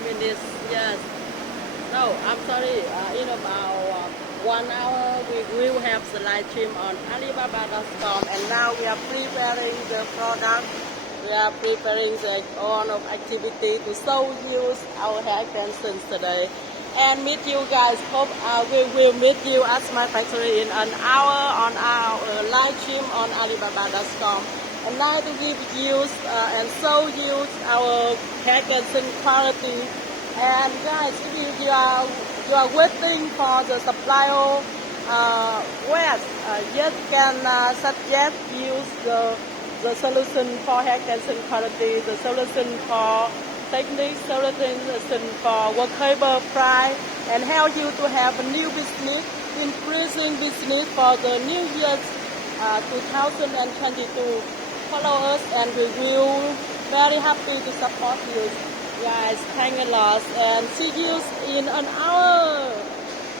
minutes. Yes. No, I'm sorry. In about 1 hour, we will have the live stream on Alibaba.com, and now we are preparing the product. We are preparing the on of activity to show you our hair extensions today, and meet you guys. Hope we will meet you at my factory in an hour on our live stream on Alibaba.com. And now to give you and show you our hair extension quality. And guys, if you are waiting for the supplier wet, yet can suggest use the solution for hair extension quality, the solution for technique, solution for workable price, and help you to have a new business, increasing business for the new year 2022. Follow us, and we will very happy to support you. Guys, thank a lot, and see you in an hour.